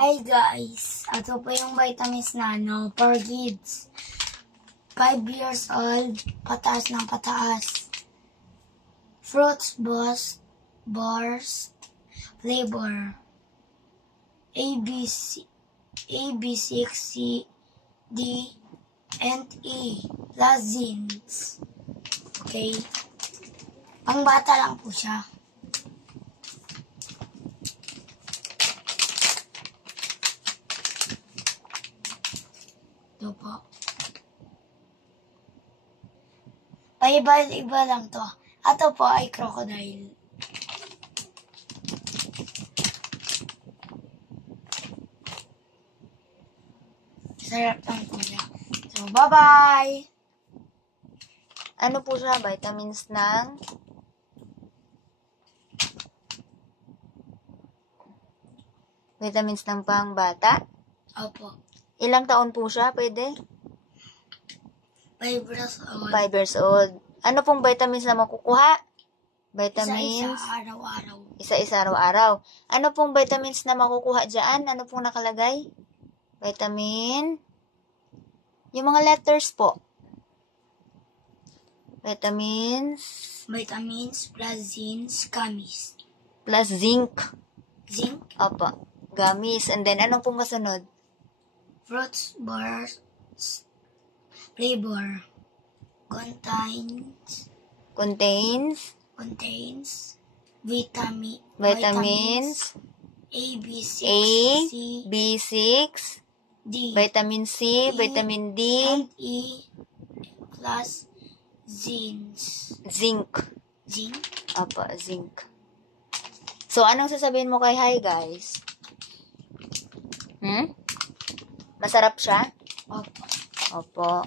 Hi guys, ito po yung vitamins nano for kids. 5 years old, pataas ng pataas. Fruits bars, flavor. A, B, 6, C, D, and E. Plus zinc. Okay. Pang bata lang po siya. Ito po. Paiba-iba lang to. Ito po ay crocodile. Sarap lang po siya. So, bye-bye! Ano po siya? Vitamins ng pangbata? Opo. Ilang taon po siya? Pwede? 5 years old. 5 years old. Ano pong vitamins na makukuha? Vitamins? Isa-isa araw-araw. Isa-isa araw-araw. Ano pong vitamins na makukuha dyan? Ano pong nakalagay? Vitamin? Yung mga letters po. Vitamins Plus zinc, gummies. plus zinc. Zinc, Opo. Gummies. And then, ano pong kasunod? fruits bars, flavor. Contains vitamins A, B, 6, A, C, B6, D, vitamin C, vitamin D, and E, plus zinc. zinc. Opo, zinc. So, anong sasabihin mo kay Hi, guys? Masarap siya? Opo. Opo.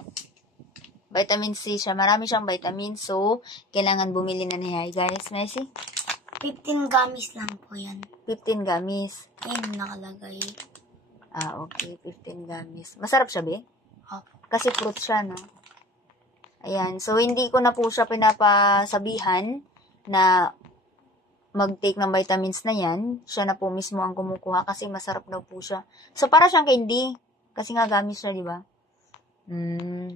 Vitamin C siya. Marami siyang vitamin. So, kailangan bumili na ni Hi, guys. Messi? 15 gummies lang po yan. 15 gummies. Ayun nakalagay. Okay. 15 gummies. Masarap siya, be? Opo. Kasi fruit siya, no? Ayan. So, hindi ko na po siya pinapasabihan na mag-take ng vitamins na yan. Siya na po mismo ang kumukuha kasi masarap daw po siya. So, para siyang candy. Kasi nga gummies siya, di ba?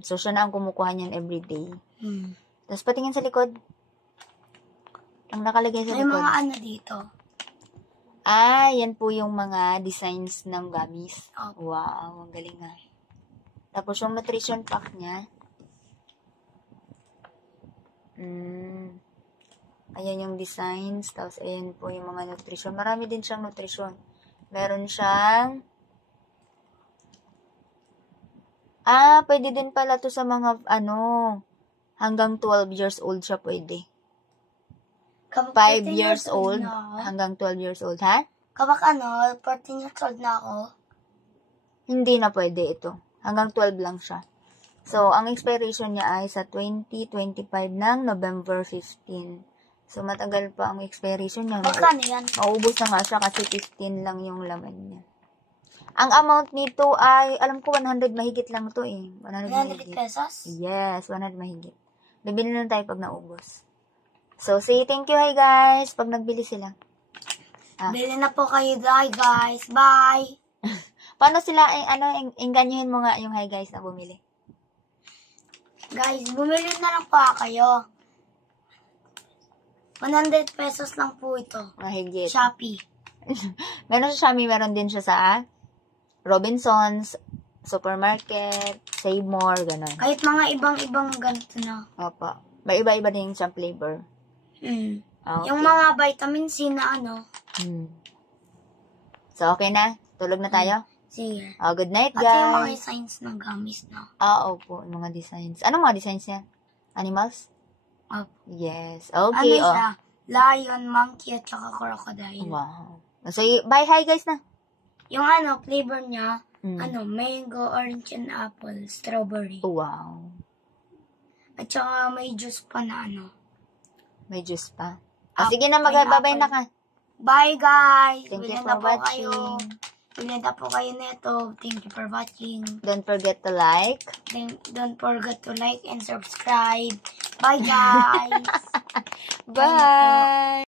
So, siya na ang kumukuha niyan everyday. Tapos, patingin sa likod. Ang nakalagay sa May likod. mga ano dito. Yan po yung mga designs ng gummies. Opo. Wow, ang galing nga. Tapos, yung nutrition pack niya. Ayan yung designs. Tapos, ayan po yung mga nutrition. Marami din siyang nutrition. Meron siyang pwede din pala to sa mga, hanggang 12 years old siya pwede. 5 years old, hanggang 12 years old, ha? Kapag 14 years old na ako. Hindi na pwede ito. Hanggang 12 lang siya. So, ang expiration niya ay sa 2025 ng November 15. So, matagal pa ang expiration niya. Magkano yan? Maubos na nga siya kasi 15 lang yung laman niya. Ang amount nito ay, alam ko 100 mahigit lang to eh. 100 mahigit. pesos? Yes, 100 mahigit. Bibili na tayo pag naubos. So, say thank you, hi guys, pag nagbili sila. Bili na po kayo, guys. Bye! Paano sila, engganyohin mo nga yung hi guys na bumili. Guys, bumili na lang po kayo. 100 pesos lang po ito. Mahigit. Shopee. Meron sa Shopee, meron din siya sa Robinsons, Supermarket, Save More, gano'n. Kahit mga ibang ganito na. Opo. May iba-iba din siyang flavor. Okay. Okay. Yung mga vitamin C na So, okay na? Tulog na tayo? Sige. Good night, At yung mga guys. designs ng gummies na. Opo. Yung mga designs. Anong mga designs niya? Animals? Opo. Yes. Okay, siya? Lion, monkey, at saka crocodile. Wow. So, bye, hi, guys na. Yung flavor niya, mango, orange, and apple, strawberry. Wow. At saka may juice pa na May juice pa. Sige na, magbabay na ka. Bye, guys! Thank you for watching. Bilhin na po kayo neto. Thank you for watching. Don't forget to like. Don't forget to like and subscribe. Bye, guys! Bye!